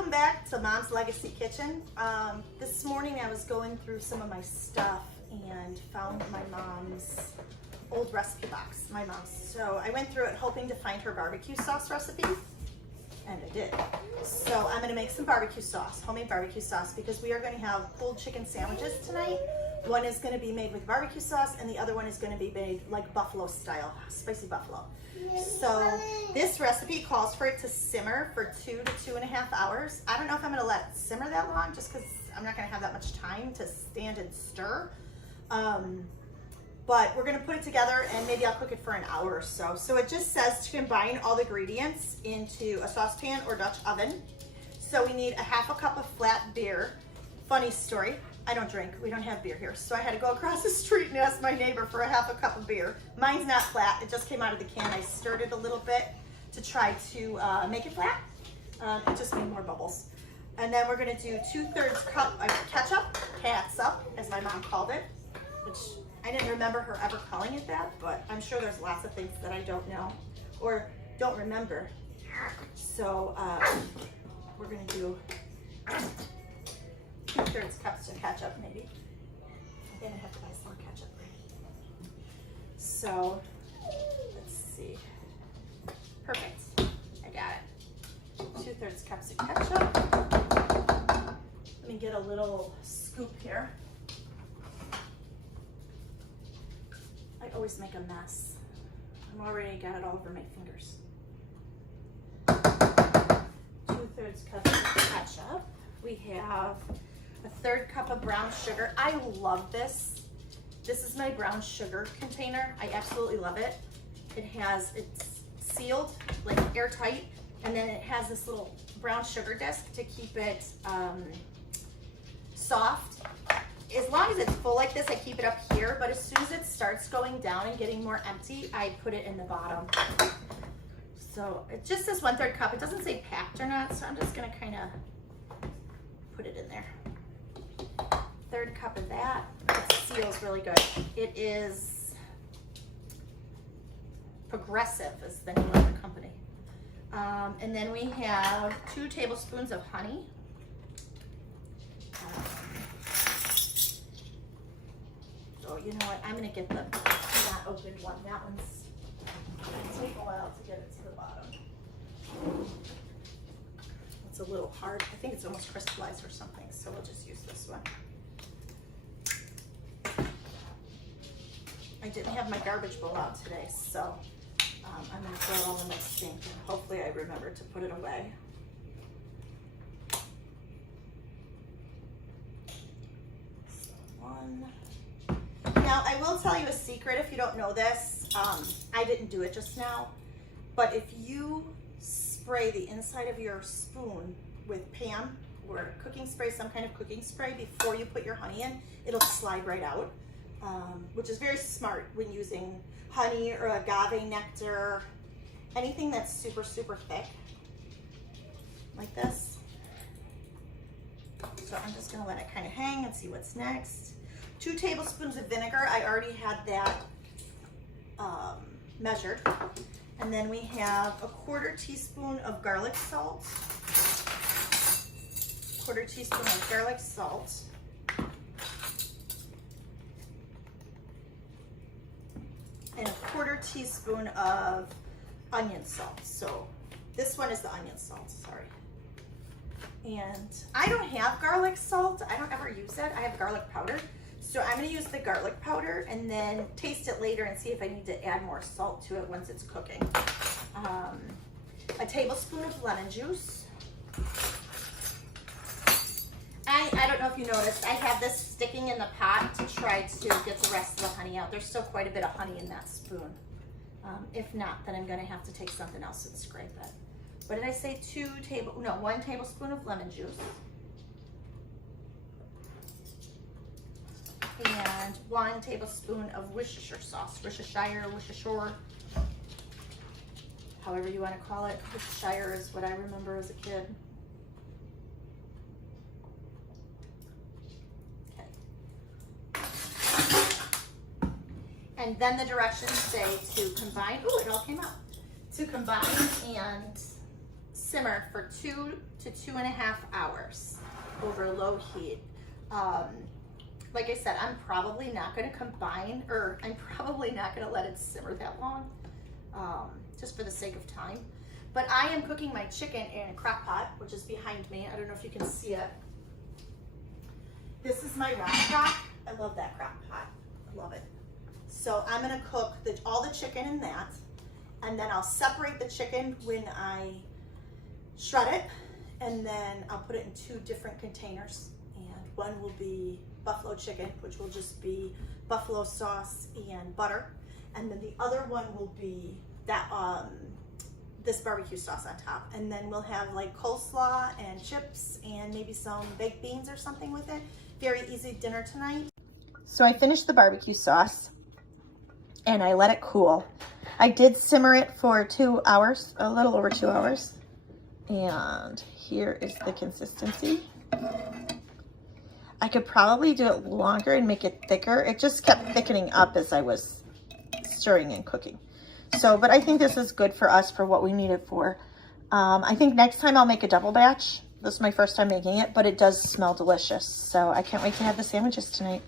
Welcome back to Mom's Legacy Kitchen. This morning I was going through some of my stuff and found my mom's old recipe box, So I went through it hoping to find her barbecue sauce recipe, and I did. So I'm gonna make some barbecue sauce, homemade barbecue sauce, because we are gonna have pulled chicken sandwiches tonight. One is gonna be made with barbecue sauce and the other one is gonna be made like buffalo style, spicy buffalo. So this recipe calls for it to simmer for 2 to 2.5 hours. I don't know if I'm gonna let it simmer that long just because I'm not gonna have that much time to stand and stir. But we're gonna put it together and maybe I'll cook it for an hour or so. So it just says to combine all the ingredients into a saucepan or Dutch oven. So we need a 1/2 cup of flat beer. Funny story, I don't drink, we don't have beer here. So I had to go across the street and ask my neighbor for a 1/2 cup of beer. Mine's not flat, it just came out of the can. I stirred it a little bit to try to make it flat. It just made more bubbles. And then we're gonna do 2/3 cup of ketchup, catsup, as my mom called it, which I didn't remember her ever calling it that, but I'm sure there's lots of things that I don't know or don't remember. So we're gonna do 2/3 cups of ketchup maybe. I'm gonna have to buy some more ketchup. So let's see. Perfect. I got it. 2/3 cups of ketchup. Let me get a little scoop here. I always make a mess. I'm already got it all over my fingers. 2/3 cup of ketchup. We have a 1/3 cup of brown sugar. I love this. This is my brown sugar container. I absolutely love it. It's sealed, like airtight, and then it has this little brown sugar disc to keep it soft. As long as it's full like this, I keep it up here, but as soon as it starts going down and getting more empty, I put it in the bottom. So it just says 1/3 cup. It doesn't say packed or not, so I'm just gonna kind of put it in there. 1/3 cup of that. It seals really good. It is Progressive is the name of the company. And then we have 2 tablespoons of honey. So you know what, I'm gonna get the not opened one. That one's gonna take a while to get it to the bottom. It's a little hard. I think it's almost crystallized or something, so we'll just use this one. I didn't have my garbage bowl out today, so I'm gonna throw it all in my sink and hopefully I remember to put it away. So one. Now I will tell you a secret if you don't know this. I didn't do it just now, but if you spray the inside of your spoon with Pam or cooking spray, some kind of cooking spray before you put your honey in, it'll slide right out, which is very smart when using honey or agave nectar, anything that's super, super thick, like this. So I'm just gonna let it kind of hang and see what's next. 2 tablespoons of vinegar. I already had that measured. And then we have a 1/4 teaspoon of garlic salt. 1/4 teaspoon of garlic salt. And a 1/4 teaspoon of onion salt. So this one is the onion salt, sorry. And I don't have garlic salt. I don't ever use it. I have garlic powder. So I'm gonna use the garlic powder and then taste it later and see if I need to add more salt to it once it's cooking. A tablespoon of lemon juice. I don't know if you noticed, I have this sticking in the pot to try to get the rest of the honey out. There's still quite a bit of honey in that spoon. If not, then I'm gonna have to take something else and scrape it. What did I say? 1 tablespoon of lemon juice. And 1 tablespoon of Worcestershire sauce. Worcestershire, however you want to call it. Worcestershire is what I remember as a kid. Okay. And then the directions say to combine, oh, it all came out. To combine and simmer for 2 to 2.5 hours over low heat. Like I said, I'm probably not going to combine, or I'm probably not going to let it simmer that long, just for the sake of time. But I am cooking my chicken in a crock pot, which is behind me. I don't know if you can see it. This is my round crock. I love that crock pot. I love it. So I'm going to cook all the chicken in that, and then I'll separate the chicken when I shred it, and then I'll put it in 2 different containers. And one will be buffalo chicken, which will just be buffalo sauce and butter, and then the other one will be that this barbecue sauce on top, and then we'll have like coleslaw and chips and maybe some baked beans or something with it. Very easy dinner tonight. So I finished the barbecue sauce and I let it cool. I did simmer it for 2 hours, a little over 2 hours, and here is the consistency. I could probably do it longer and make it thicker. It just kept thickening up as I was stirring and cooking. So, but I think this is good for us for what we need it for. I think next time I'll make a double batch. This is my first time making it, but it does smell delicious. So I can't wait to have the sandwiches tonight.